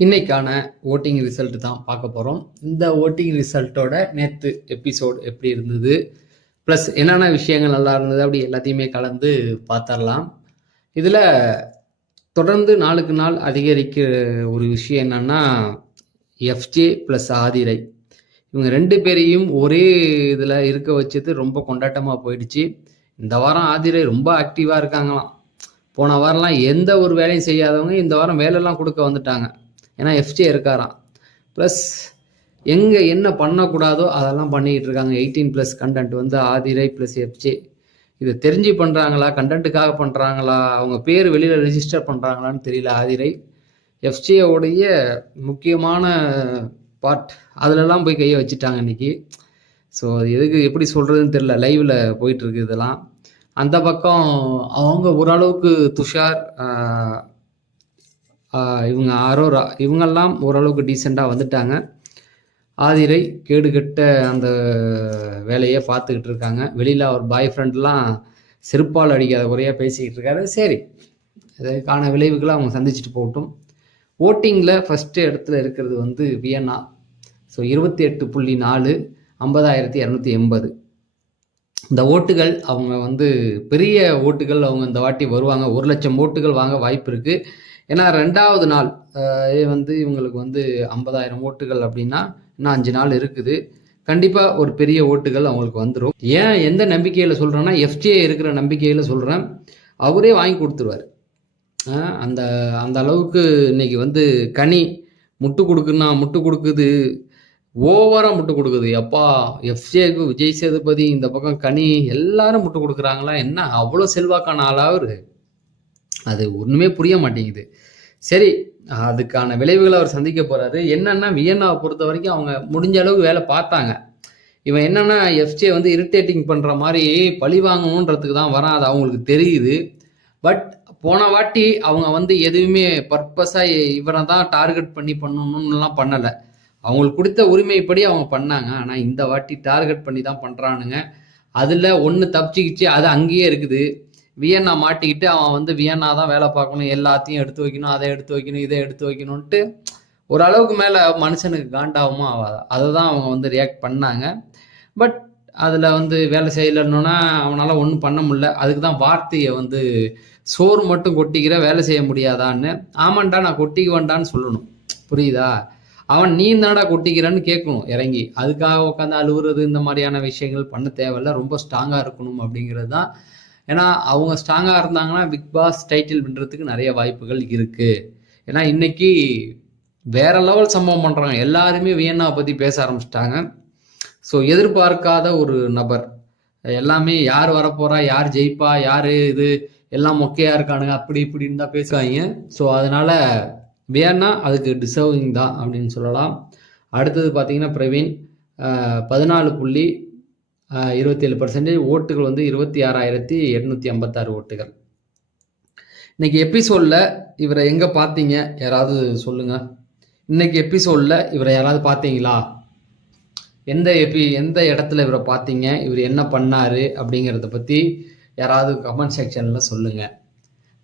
இன்னைக்கான voting result தான் பார்க்க போகிறோம். இந்த ஓட்டிங் ரிசல்ட்டோட நேற்று எபிசோட் எப்படி இருந்தது, ப்ளஸ் என்னென்ன விஷயங்கள் நல்லா இருந்தது, அப்படி எல்லாத்தையுமே கலந்து பார்த்துடலாம். இதில் தொடர்ந்து நாளுக்கு நாள் அதிகரிக்கிற ஒரு விஷயம் என்னன்னா, எஃப்ஜே ப்ளஸ் ஆதிரை இவங்க 2 பேரையும் ஒரே இதில் இருக்க வச்சது ரொம்ப கொண்டாட்டமாக போயிடுச்சு. இந்த வாரம் ஆதிரை ரொம்ப ஆக்டிவாக இருக்காங்களாம். போன வாரம்லாம் எந்த ஒரு வேலையும் செய்யாதவங்க இந்த வாரம் வேலைலாம் கொடுக்க வந்துட்டாங்க. ஏன்னா எஃப்ஜே இருக்காராம். ப்ளஸ் எங்கே என்ன பண்ணக்கூடாதோ அதெல்லாம் பண்ணிக்கிட்டு இருக்காங்க. 18+ கண்டென்ட் வந்து ஆதிரை ப்ளஸ் எஃப்ஜே. இதை தெரிஞ்சு பண்ணுறாங்களா, கண்டென்ட்டுக்காக பண்ணுறாங்களா, அவங்க பேர் வெளியில் ரெஜிஸ்டர் பண்ணுறாங்களான்னு தெரியல. ஆதிரை எஃப்ஜேவுடைய முக்கியமான பார்ட் அதிலெல்லாம் போய் கையை வச்சுட்டாங்க இன்றைக்கி. ஸோ அது எதுக்கு எப்படி சொல்கிறதுன்னு தெரில. லைவில் போயிட்டுருக்கு இதெல்லாம். அந்த பக்கம் அவங்க ஓரளவுக்கு துஷார், இவங்க அரோரா இவங்கெல்லாம் ஓரளவுக்கு டீசெண்டாக வந்துட்டாங்க. ஆதிரை கேடுகட்ட அந்த வேலையை பார்த்துக்கிட்டு இருக்காங்க. வெளியில் அவர் பாய் ஃப்ரெண்ட்லாம் செருப்பால் அடிக்காத குறையாக பேசிக்கிட்டு இருக்காரு. சரி, இதுக்கான விளைவுகளை அவங்க சந்திச்சுட்டு போகட்டும். ஓட்டிங்கில் ஃபஸ்ட்டு இடத்துல இருக்கிறது வந்து வியன்னா. ஸோ 28.4, 50,280. இந்த ஓட்டுகள் அவங்க வந்து பெரிய ஓட்டுகள் அவங்க இந்த வாட்டி வருவாங்க. 1,00,000 ஓட்டுகள் வாங்க வாய்ப்பு இருக்குது. ஏன்னா 2வது நாள் வந்து இவங்களுக்கு வந்து 50,000 ஓட்டுகள் அப்படின்னா இன்னும் 5 நாள் இருக்குது. கண்டிப்பாக ஒரு பெரிய ஓட்டுகள் அவங்களுக்கு வந்துடும். ஏன் எந்த நம்பிக்கையில் சொல்கிறேன்னா, எஃப்ஜே இருக்கிற நம்பிக்கையில் சொல்கிறேன். அவரே வாங்கி கொடுத்துருவார். அந்த அந்த அளவுக்கு இன்னைக்கு வந்து கனி முட்டு கொடுக்குது, ஓவராக முட்டு கொடுக்குது. அப்பா எஃப்ஜேக்கு விஜய் சேதுபதி, இந்த பக்கம் கனி, எல்லாரும் முட்டு கொடுக்குறாங்களா? என்ன அவ்வளோ செல்வாக்கான ஆளாக அது ஒன்றுமே புரிய மாட்டேங்குது. சரி, அதுக்கான விளைவுகளை அவர் சந்திக்க போகிறாரு. என்னன்னா, வியன்னாவை பொறுத்த வரைக்கும் அவங்க முடிஞ்ச அளவுக்கு வேலை பார்த்தாங்க. இவன் என்னன்னா, எஃப்ஜே வந்து இரிட்டேட்டிங் பண்ணுற மாதிரி பழி வாங்கணுன்றதுக்கு தான் வரான். அது அவங்களுக்கு தெரியுது. பட் போன வாட்டி அவங்க வந்து எதுவுமே பர்பஸாக இவரை தான் டார்கெட் பண்ணி பண்ணணும்னுலாம் பண்ணலை. அவங்களுக்கு கொடுத்த உரிமைப்படி அவங்க பண்ணாங்க. ஆனால் இந்த வாட்டி டார்கெட் பண்ணி தான் பண்ணுறானுங்க. அதில் ஒன்று தப்பிச்சிக்கிச்சு, அது அங்கேயே இருக்குது. வியன்னா மாட்டிக்கிட்டு அவன் வந்து வியன்னா தான் வேலை பார்க்கணும், எல்லாத்தையும் எடுத்து வைக்கணும், அதை எடுத்து வைக்கணும், இதை எடுத்து வைக்கணும்ன்ட்டு ஓரளவுக்கு மேலே மனுஷனுக்கு காண்டாகுமா ஆகாதா, அதை தான் அவங்க வந்து ரியாக்ட் பண்ணாங்க. பட் அதில் வந்து வேலை செய்யலைன்னா அவனால் ஒன்றும் பண்ண முடியல. அதுக்கு தான் வார்த்தையை வந்து சோறு மட்டும் கொட்டிக்கிற வேலை செய்ய முடியாதான்னு. ஆமாண்டா நான் கொட்டிக்குவேன்டான்னு சொல்லணும். புரியுதா? அவன் நீ தானடா கொட்டிக்கிறன்னு கேட்கணும் இறங்கி. அதுக்காக உட்காந்து அழுகுறது இந்த மாதிரியான விஷயங்கள் பண்ண தேவையில்ல. ரொம்ப ஸ்ட்ராங்காக இருக்கணும் அப்படிங்கிறது தான். ஏன்னா அவங்க ஸ்ட்ராங்காக இருந்தாங்கன்னா பிக் பாஸ் டைட்டில் பண்ணுறதுக்கு நிறைய வாய்ப்புகள் இருக்குது. ஏன்னா இன்னைக்கு வேற லெவல் சம்பவம் பண்ணுறாங்க. எல்லாருமே வியன்னாவை பற்றி பேச ஆரம்பிச்சிட்டாங்க. ஸோ எதிர்பார்க்காத ஒரு நபர். எல்லாமே யார் வரப்போறா, யார் ஜெயிப்பா, யார் இது எல்லாம் மொக்கையாக இருக்கானுங்க, அப்படி இப்படின்னு தான் பேசுவாங்க. ஸோ அதனால் வியன்னா அதுக்கு டிசர்விங் தான் அப்படின்னு சொல்லலாம். அடுத்தது பார்த்தீங்கன்னா பிரவீன் 14.27% ஓட்டுகள் வந்து 26,856 ஓட்டுகள். இன்னைக்கு எபிசோடில் இவரை எங்கே பார்த்தீங்க, யாராவது சொல்லுங்க. இன்னைக்கு எபிசோடில் இவரை யாராவது பார்த்தீங்களா? எந்த இடத்துல இவரை பார்த்தீங்க, இவர் என்ன பண்ணார் அப்படிங்கிறத பற்றி யாராவது கமெண்ட் செக்ஷனில் சொல்லுங்கள்.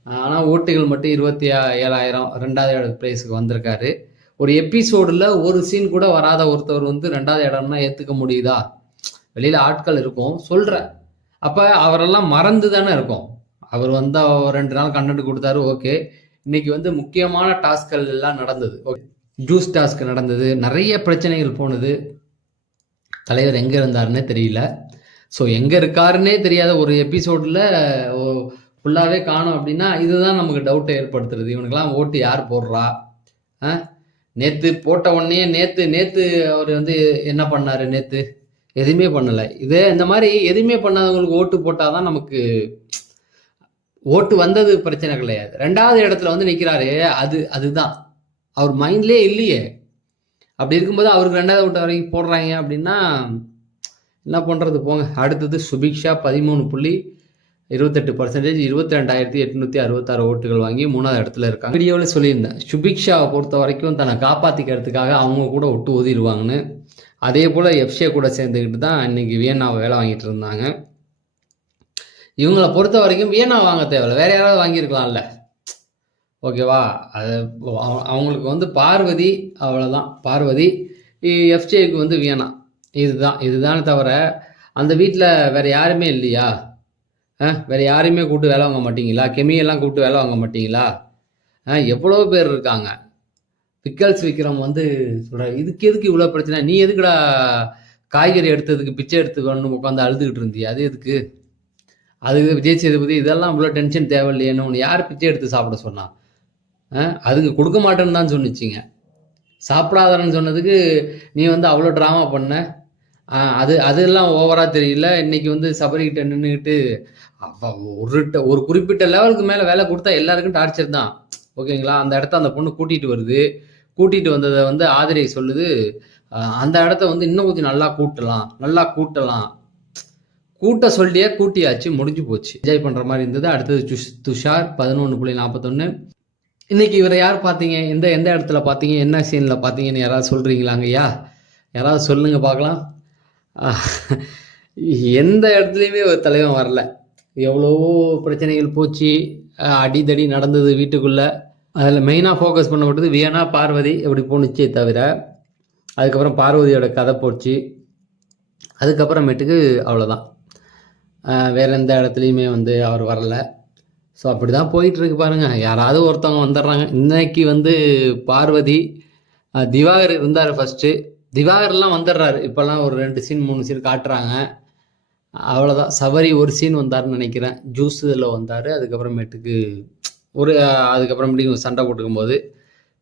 ஆனால் ஓட்டுகள் மட்டும் 27,000, 2வது பிளேஸுக்கு வந்திருக்காரு. ஒரு எபிசோடில் ஒரு சீன் கூட வராத ஒருத்தவர் வந்து 2வது இடம்னா ஏற்றுக்க முடியுதா? வெளியில் ஆட்கள் இருக்கும் சொல்கிறேன். அப்போ அவரெல்லாம் மறந்து தானே இருக்கும். அவர் வந்து 2 நாள் கண்டென்ட் கொடுத்தாரு, ஓகே. இன்னைக்கு வந்து முக்கியமான டாஸ்க்கள் எல்லாம் நடந்தது. ஓகே, ஜூஸ் டாஸ்க் நடந்தது, நிறைய பிரச்சனைகள் போனது. தலைவர் எங்கே இருந்தாருன்னே தெரியல. ஸோ எங்கே இருக்காருன்னே தெரியாத ஒரு எபிசோடில் ஃபுல்லாகவே காணும் அப்படின்னா இதுதான் நமக்கு டவுட்டை ஏற்படுத்துறது. இவனுக்கெல்லாம் ஓட்டு யார் போடுறா? நேற்று போட்ட உடனே நேற்று அவர் வந்து என்ன பண்ணார்? நேற்று எதுவுமே பண்ணலை. இந்த மாதிரி எதுவுமே பண்ணாதவங்களுக்கு ஓட்டு போட்டால் தான் நமக்கு ஓட்டு வந்தது பிரச்சனை கிடையாது. 2வது இடத்துல வந்து நிற்கிறாரு, அதுதான் அவர் மைண்ட்லேயே இல்லையே. அப்படி இருக்கும்போது அவருக்கு 2வது ஓட்டு வரைக்கும் போடுறாங்க அப்படின்னா என்ன பண்ணுறது போங்க. அடுத்தது சுபிக்ஷா 13.28%, 22,866 ஓட்டுகள் வாங்கி 3வது இடத்துல இருக்காங்க. வீடியோவில் சொல்லியிருந்தேன், சுபிக்ஷாவை பொறுத்த வரைக்கும் தன்னை காப்பாற்றிக்கிறதுக்காக அவங்க கூட ஒட்டு ஓதிடுவாங்கன்னு. அதே போல் எஃப்ஜே கூட சேர்ந்துக்கிட்டு தான் இன்னைக்கு வியன்னாவை வேலை வாங்கிட்டு இருந்தாங்க. இவங்களை பொறுத்த வரைக்கும் வியன்னா வாங்க தேவையில்லை, வேற யாராவது வாங்கியிருக்கலாம்ல. ஓகேவா? அது அவங்களுக்கு வந்து பார்வதி அவ்வளோதான். பார்வதி, எஃப்ஜேக்கு வந்து வியன்னா. இதுதானே தவிர, அந்த வீட்ல வேற யாருமே இல்லையா? வேற யாரையுமே கூப்பிட்டு வேலை வாங்க மாட்டீங்களா? கெமியெல்லாம் கூப்பிட்டு வேலை வாங்க மாட்டீங்களா? எவ்வளோ பேர் இருக்காங்க. பிக்கல்ஸ் விக்ரம் வந்து சொல்றாரு, "இதுக்கு எதுக்கு இவ்வளோ பிரச்சனை? நீ எதுக்குடா காய்கறி எடுத்ததுக்கு பிச்சை எடுத்துக்கணும்னு உட்காந்து அழுதுகிட்டு இருந்தியா? அது எதுக்கு? அதுக்கு விஜய் சேதுபதி இதெல்லாம் இவ்வளோ டென்ஷன் தேவையில்லையேன்னு உன்னை யார் பிச்சை எடுத்து சாப்பிட சொன்னா? அதுக்கு கொடுக்க மாட்டேன்னு தான் சொன்னுச்சுங்க. சாப்பிடாதன்னு சொன்னதுக்கு நீ வந்து அவ்வளோ ட்ராமா பண்ண. அதெல்லாம் ஓவரா தெரியல. இன்னைக்கு வந்து சபரிகிட்ட நின்றுக்கிட்டு ஒரு குறிப்பிட்ட லெவலுக்கு மேலே வேலை கொடுத்தா எல்லாருக்கும் டார்ச்சர் தான். ஓகேங்களா? அந்த இடத்த அந்த பொண்ணு கூட்டிகிட்டு வருது. கூட்டிகிட்டு வந்ததை வந்து ஆதிரை சொல்லுது, அந்த இடத்த வந்து இன்னும் கொஞ்சம் நல்லா கூட்டலாம். கூட்ட சொல்லியே கூட்டியாச்சு, முடிஞ்சு போச்சு. என்ஜாய் பண்ணுற மாதிரி இருந்தது. அடுத்தது துஷார் 11.41. இன்னைக்கு இவரை யார் பார்த்தீங்க? எந்த இடத்துல பார்த்தீங்க? என்ன சீனில் பார்த்தீங்கன்னு யாராவது சொல்கிறீங்களாங்கய்யா? யாராவது சொல்லுங்க பார்க்கலாம். எந்த இடத்துலையுமே ஒரு தலைவன் வரல. எவ்வளவோ பிரச்சனைகள் போச்சு, அடிதடி நடந்தது வீட்டுக்குள்ளே. அதில் மெயினாக ஃபோக்கஸ் பண்ணப்பட்டது வியனா, பார்வதி எப்படி போணுச்சே தவிர, அதுக்கப்புறம் பார்வதியோட கதை போச்சு. அதுக்கப்புறமேட்டுக்கு அவ்வளோதான். வேறு எந்த இடத்துலையுமே வந்து அவர் வரல. ஸோ அப்படி தான் போயிட்டுருக்கு பாருங்கள். யாராவது ஒருத்தவங்க வந்துடுறாங்க. இன்னைக்கு வந்து பார்வதி, திவாகர் இருந்தார் ஃபஸ்ட்டு. திவாகர்லாம் வந்துடுறாரு. இப்போல்லாம் ஒரு 2 சீன் 3 சீன் காட்டுறாங்க. அவ்வளோதான். சபரி ஒரு சீன் வந்தார்னு நினைக்கிறேன். ஜூஸ் இதில் வந்தார். அதுக்கப்புறமேட்டுக்கு அதுக்கப்புறமேட்டுக்கு சண்டை போட்டுக்கும் போது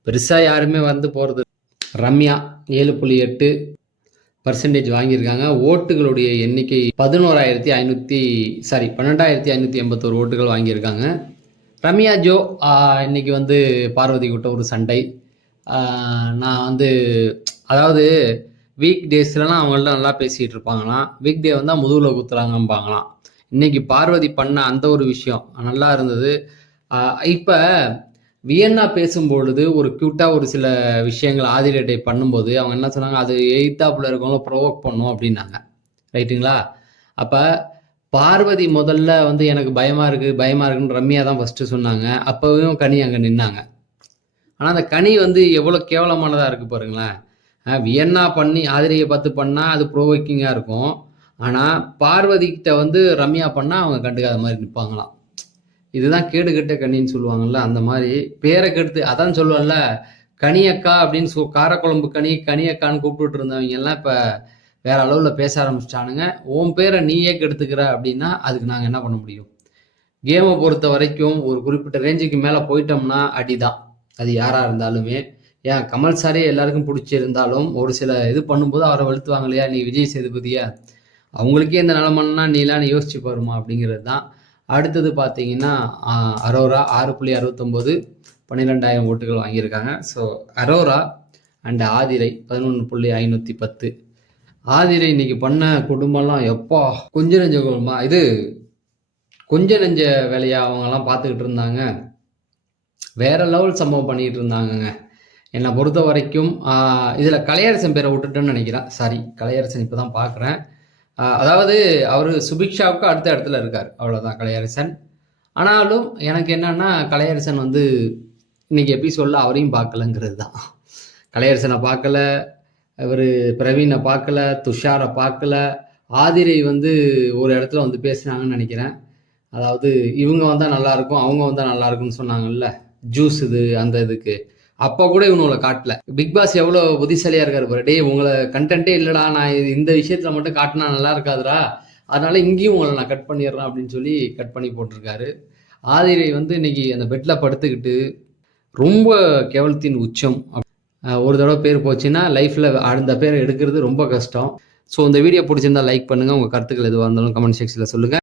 பெருசாக யாருமே வந்து போகிறது. ரம்யா 7.8% வாங்கியிருக்காங்க. ஓட்டுகளுடைய எண்ணிக்கை 12,581 ஓட்டுகள் வாங்கியிருக்காங்க. ரம்யா ஜோ இன்னைக்கு வந்து பார்வதி கிட்ட ஒரு சண்டை. நான் வந்து அதாவது வீக் டேஸ்லலாம் அவங்கள்ட்ட நல்லா பேசிகிட்டு இருப்பாங்களாம். வீக் டே வந்தால் முதுகில் குத்துறாங்கம்பாங்களாம். இன்னைக்கு பார்வதி பண்ண அந்த ஒரு விஷயம் நல்லா இருந்தது. இப்போ வியன்னா பேசும்பொழுது ஒரு க்யூட்டாக ஒரு சில விஷயங்கள் ஆதிரேட்டை பண்ணும்போது அவங்க என்ன சொன்னாங்க, அது எய்த்தாப்பில் இருக்கவங்கள ப்ரொவோக் பண்ணும் அப்படின்னாங்க. ரைட்டுங்களா? அப்போ பார்வதி முதல்ல வந்து எனக்கு பயமாக இருக்குன்னு ரம்யா தான் ஃபஸ்ட்டு சொன்னாங்க. அப்போவும் கனி அங்கே நின்னாங்க. ஆனால் அந்த கனி வந்து எவ்வளோ கேவலமானதாக இருக்குது பாருங்களேன். வியன்னா பண்ணி ஆதிரையை பார்த்து பண்ணால் அது ப்ரோவோக்கிங்காக இருக்கும். ஆனால் பார்வதிக்கிட்ட வந்து ரம்யா பண்ணால் அவங்க கண்டுக்காத மாதிரி நிற்பாங்களாம். இதுதான் கேடு கெட்ட கனின்னு சொல்லுவாங்கல்ல, அந்த மாதிரி பேரை கெடுத்து அதான் சொல்லுவேன்ல, கனியக்கா அப்படின்னு காரக்குழம்பு கனியக்கான்னு கூப்பிட்டு இருந்தவங்க எல்லாம் இப்போ வேற அளவில் பேச ஆரம்பிச்சிட்டானுங்க. உன் பேரை நீயே கெடுத்துக்கிற அப்படின்னா அதுக்கு நாங்கள் என்ன பண்ண முடியும்? கேமை பொறுத்த வரைக்கும் ஒரு குறிப்பிட்ட ரேஞ்சுக்கு மேலே போயிட்டோம்னா அடிதான். அது யாராக இருந்தாலுமே. ஏன் கமல் சாரே எல்லாருக்கும் பிடிச்சிருந்தாலும் ஒரு சில இது பண்ணும்போது அவரை வெளுத்துவாங்க இல்லையா, நீ விஜய் சேதுபதியா, அவங்களுக்கே இந்த நிலமன்னா நீலாம் யோசிச்சு பாருமா அப்படிங்கிறது தான். அடுத்தது பார்த்தீங்கன்னா அரோரா 6.69 12,000 ஓட்டுகள் வாங்கியிருக்காங்க. So Arora and Aadhirai 11.510. ஆதிரை இன்னைக்கு பண்ண குடும்பம்லாம் எப்பா கொஞ்ச நெஞ்ச குடும்பம், இது கொஞ்ச நெஞ்ச வேலையா அவங்கெல்லாம் பார்த்துக்கிட்டு இருந்தாங்க. வேற லெவல் சம்பவம் பண்ணிக்கிட்டு இருந்தாங்கங்க. என்னை பொறுத்த வரைக்கும் இதில் கலையரசன் பேரை விட்டுட்டேன்னு நினைக்கிறேன். சாரி, கலையரசன் இப்போ தான் பார்க்குறேன். அதாவது அவர் சுபிக்ஷாவுக்கு அடுத்த இடத்துல இருக்கார், அவ்வளோதான் கலையரசன். ஆனாலும் எனக்கு என்னன்னா கலையரசன் வந்து இன்னைக்கு எபிசோடில் அவரையும் பார்க்கலங்கிறது தான். கலையரசனை பார்க்கல, இவர் பிரவீனை பார்க்கல, துஷாரை பார்க்கல. ஆதிரை வந்து ஒரு இடத்துல வந்து பேசினாங்கன்னு நினைக்கிறேன். அதாவது இவங்க வந்தால் நல்லாயிருக்கும், அவங்க வந்தால் நல்லாயிருக்கும்னு சொன்னாங்கல்ல, ஜூஸ் இது அந்த இதுக்கு. அப்போ கூட இவனுங்களை காட்டல. பிக் பாஸ் எவ்வளோ புத்திசாலியாக இருக்காரு பாரு. டே உங்களை கண்டென்ட்டே இல்லைடா, நான் இந்த விஷயத்தில் மட்டும் காட்டினா நல்லா இருக்காதுடா, அதனால இங்கேயும் உங்களை நான் கட் பண்ணிடுறேன் அப்படின்னு சொல்லி கட் பண்ணி போட்டிருக்காரு. ஆதிரை வந்து இன்னைக்கு அந்த பெட்டில் படுத்துக்கிட்டு ரொம்ப கேவலத்தின் உச்சம். ஒரு தடவை பேர் போச்சுன்னா லைஃப்பில் அந்த பேரை எடுக்கிறது ரொம்ப கஷ்டம். ஸோ இந்த வீடியோ பிடிச்சிருந்தா லைக் பண்ணுங்கள். உங்கள் கருத்துக்கள் எதுவாக இருந்தாலும் கமெண்ட் செக்ஷனில் சொல்லுங்கள்.